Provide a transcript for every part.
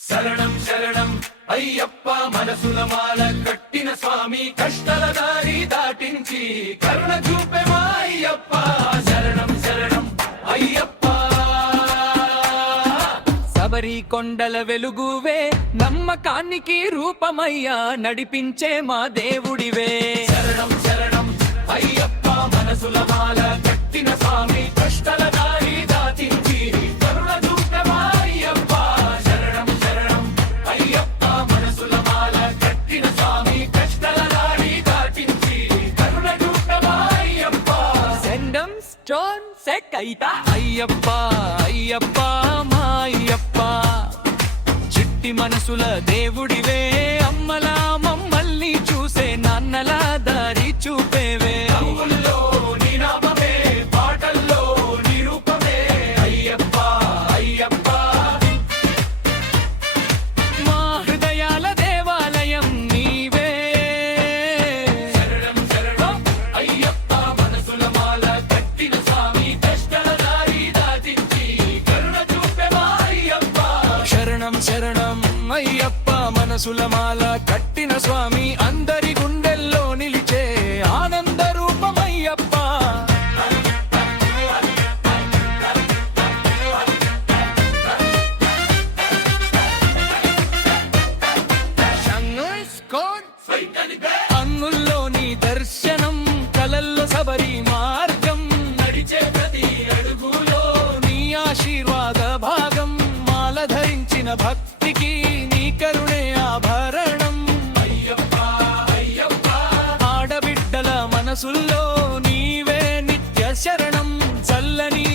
శరణం శరణం అయ్యప్ప మనసుల మాల కట్టిన స్వామి కష్టల దారి దాటించి కరుణ చూపే మా అయ్యప్ప శరణం శరణం అయ్యప్ప శబరి కొండల వెలుగువే నమ్మకానికి రూపమయ్యా నడిపించే మా దేవుడివే శరణం శరణం అయ్యప్ప మనసుల మాల కట్టిన స్వామి కష్టల దారి దాటించి కరుణ చూపే మా అయ్యప్ప శరణం శరణం అయ్యప్ప మనసుల మాల కట్టిన స్వామి కష్టల దారి దాటించి కరుణ చూపే మా అయ్యప్ప సెండం స్టోన్ సెక్కైతా అయ్యప్ప అయ్యప్ప మా అయ్యప్ప చిట్టి మనసుల దేవుడివే అమ్మలా మమ్మల్ని చూసే నాన్నలా దారి చూపేవే రంగుల్లో నీ నామమే పాటల్లో నీ రూపమే అయ్యప్ప అయ్యప్ప మా హృదయాల దేవాలయం నీవే శరణం శరణం అయ్యప్ప మనసుల మాల కట్టిన స్వామి కష్టల దారి దాటించి కరుణ చూపే మా అయ్యప్ప శరణం శరణం అయ్యప్ప మనసుల మాల కట్టిన స్వామి అందరి గుండెల్లో నిలిచే ఆనంద రూపమయ్యప్ప అంగుల్లో నీ దర్శనం కలల్లో శబరి మార్గం నడిచే ప్రతి అడుగులో నీ ఆశీర్వాద భాగం మాల ధరించిన భక్తికి నీ కరుణే ఆభరణం అయ్యప్ప అయ్యప్ప ఆడబిడ్డల మనసుల్లో నీవే నిత్య శరణం చల్లని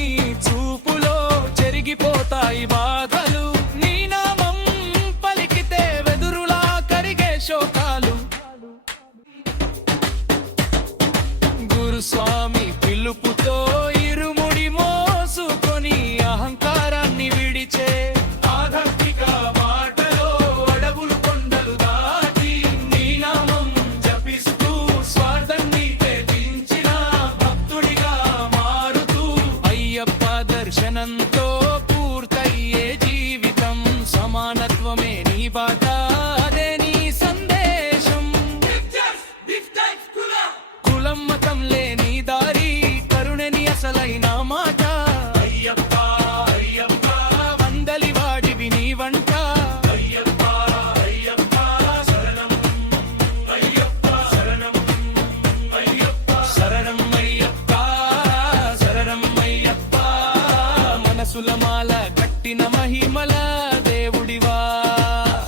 చూపులో చెరిగిపోతాయి బాధలు నీ నామం పలికితే వెదురులా కరిగే శోకాలు గురుస్వామి పిలుపుతో ఇరుముడి మోసుకొని అహంకారాన్ని విడిచే ఆధ్యాత్మిక బాటలో అడవులు కొండలు దాటి నీ నామం జపిస్తూ స్వార్థాన్ని త్యజించిన భక్తుడిగా మారుతూ అయ్యప్ప దర్శనంతో పూర్తయ్యే జీవితం సమానత్వమే నీ బాట అదే నీ సందేశం కులం మతం లేని దారి కరుణని అసలైన మాట అయ్యప్ప అయ్యప్ప అందలి వాడివి నీ వంట అయ్యప్ప అయ్యప్ప శరణం అయ్యప్ప శరణం అయ్యప్ప శరణం అయ్యప్ప శరణం అయ్యప్ప మనసుల మాల కట్టిన మహిమల దేవుడివా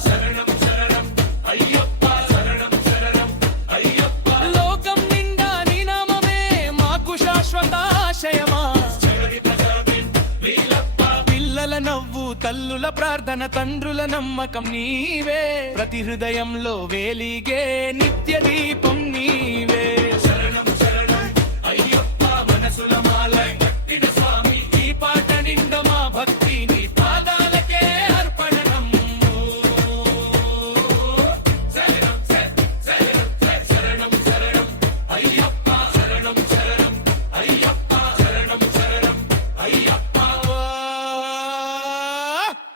శరణం శరణం అయ్యప్ప శరణం శరణం అయ్యప్ప లోకం నిండా నీ నామమే మాకు శాశ్వత ఆశయమా జగదిత జగన్ వీలప్ప పిల్లల నవ్వు తల్లుల ప్రార్థన తండ్రుల నమ్మకం నీవే ప్రతి హృదయంలో వేలిగే నిత్య దీపం నీవే